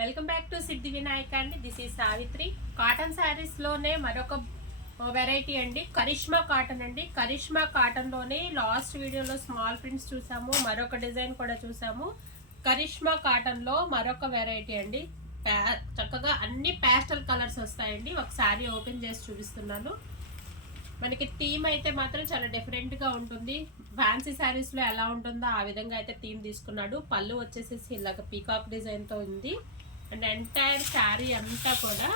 Welcome back to సిద్ధి వినాయక అండి. This is Savitri. Cotton శారీస్లోనే మరొక variety అండి, కరిష్మా కాటన్ అండి. కరిష్మా కాటన్లోనే లాస్ట్ వీడియోలో స్మాల్ ప్రింట్స్ చూసాము, మరొక డిజైన్ కూడా చూసాము. కరిష్మా కాటన్లో మరొక వెరైటీ అండి. చక్కగా అన్ని ప్యాస్టల్ కలర్స్ వస్తాయండి. ఒక శారీ ఓపెన్ చేసి చూపిస్తున్నాను. మనకి థీమ్ అయితే మాత్రం చాలా డిఫరెంట్గా ఉంటుంది. ఫ్యాన్సీ శారీస్లో ఎలా ఉంటుందో ఆ విధంగా అయితే థీమ్ తీసుకున్నాడు. పళ్ళు వచ్చేసేసి ఇలాగ పీకాక్ డిజైన్తో ఉంది. అండ్ ఎంటైర్ శారీ అంతా కూడా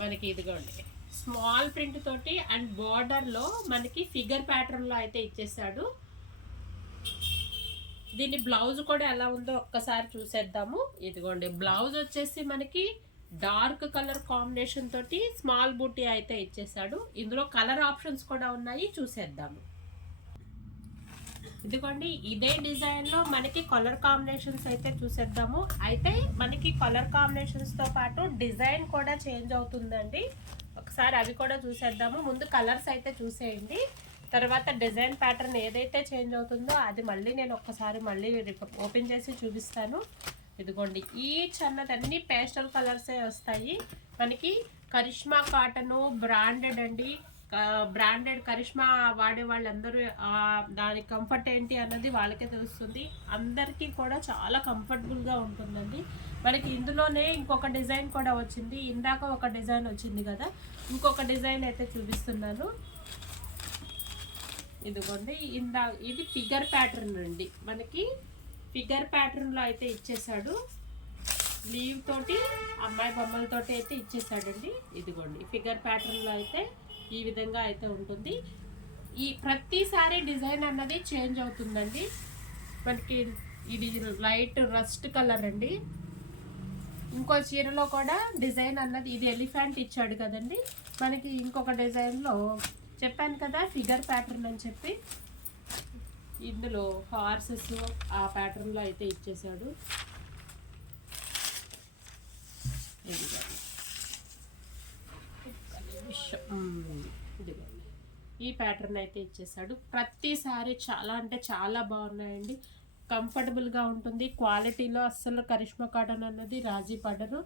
మనకి ఇదిగోండి స్మాల్ ప్రింట్ తోటి అండ్ బార్డర్లో మనకి ఫిగర్ ప్యాటర్న్లో అయితే ఇచ్చేసాడు. దీని బ్లౌజ్ కూడా ఎలా ఉందో ఒక్కసారి చూసేద్దాము. ఇదిగోండి బ్లౌజ్ వచ్చేసి మనకి డార్క్ కలర్ కాంబినేషన్ తోటి స్మాల్ బూటీ అయితే ఇచ్చేసాడు. ఇందులో కలర్ ఆప్షన్స్ కూడా ఉన్నాయి, చూసేద్దాము. ఇదిగోండి ఇదే డిజైన్లో మనకి కలర్ కాంబినేషన్స్ అయితే చూసేద్దాము. అయితే మనకి కలర్ కాంబినేషన్స్తో పాటు డిజైన్ కూడా చేంజ్ అవుతుందండి. ఒకసారి అవి కూడా చూసేద్దాము. ముందు కలర్స్ అయితే చూసేయండి, తర్వాత డిజైన్ ప్యాటర్న్ ఏదైతే చేంజ్ అవుతుందో అది మళ్ళీ నేను ఒక్కసారి మళ్ళీ ఓపెన్ చేసి చూపిస్తాను. ఇదిగోండి ఈచ్ అన్నది అన్ని పేస్టల్ కలర్సే వస్తాయి. మనకి కరిష్మా కాటను బ్రాండెడ్ అండి. బ్రాండెడ్ కరిష్మా వాడే వాళ్ళందరూ దాని కంఫర్ట్ ఏంటి అన్నది వాళ్ళకే తెలుస్తుంది. అందరికీ కూడా చాలా కంఫర్టబుల్గా ఉంటుందండి. మనకి ఇందులోనే ఇంకొక డిజైన్ కూడా వచ్చింది. ఇందాక ఒక డిజైన్ వచ్చింది కదా, ఇంకొక డిజైన్ అయితే చూపిస్తున్నాను. ఇదిగోండి ఇది ఫిగర్ ప్యాటర్న్ అండి. మనకి ఫిగర్ ప్యాటర్న్లో అయితే ఇచ్చేసాడు. లీవ్ తోటి అమ్మాయి బొమ్మలతోటి అయితే ఇచ్చేసాడండి. ఇదిగోండి ఫిగర్ ప్యాటర్న్లో అయితే ఈ విధంగా అయితే ఉంటుంది. ఈ ప్రతిసారి డిజైన్ అన్నది చేంజ్ అవుతుందండి. మనకి ఇది లైట్ రస్ట్ కలర్ అండి. ఇంకో చీరలో కూడా డిజైన్ అన్నది ఇది ఎలిఫెంట్ ఇచ్చాడు కదండి. మనకి ఇంకొక డిజైన్లో చెప్పాను కదా ఫిగర్ ప్యాటర్న్ అని చెప్పి, ఇందులో హార్సెస్ ఆ ప్యాటర్న్లో అయితే ఇచ్చేసాడు. ఈ ప్యాటర్న్ అయితే ఇచ్చేసాడు. ప్రతిసారి చాలా అంటే చాలా బాగున్నాయండి. కంఫర్టబుల్గా ఉంటుంది. క్వాలిటీలో అస్సలు కరిష్మా కాటన్ అన్నది రాజీ పడరు.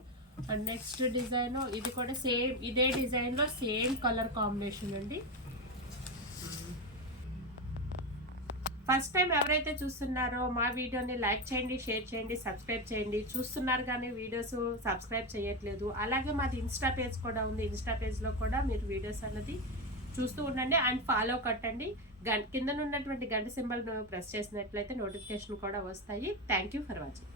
అండ్ నెక్స్ట్ డిజైన్ ఇది కూడా సేమ్ ఇదే డిజైన్లో సేమ్ కలర్ కాంబినేషన్ అండి. ఫస్ట్ టైం ఎవరైతే చూస్తున్నారో మా వీడియోని లైక్ చేయండి, షేర్ చేయండి, సబ్స్క్రైబ్ చేయండి. చూస్తున్నారు కానీ వీడియోస్ సబ్స్క్రైబ్ చేయట్లేదు. అలాగే మాది ఇన్స్టా పేజ్ కూడా ఉంది. ఇన్స్టా పేజ్లో కూడా మీరు వీడియోస్ అన్నది చూస్తూ ఉండండి అండ్ ఫాలో కట్టండి. కింద ఉన్నటువంటి గంట సింబల్ ప్రెస్ చేసినట్లయితే నోటిఫికేషన్ కూడా వస్తాయి. Thank you for watching.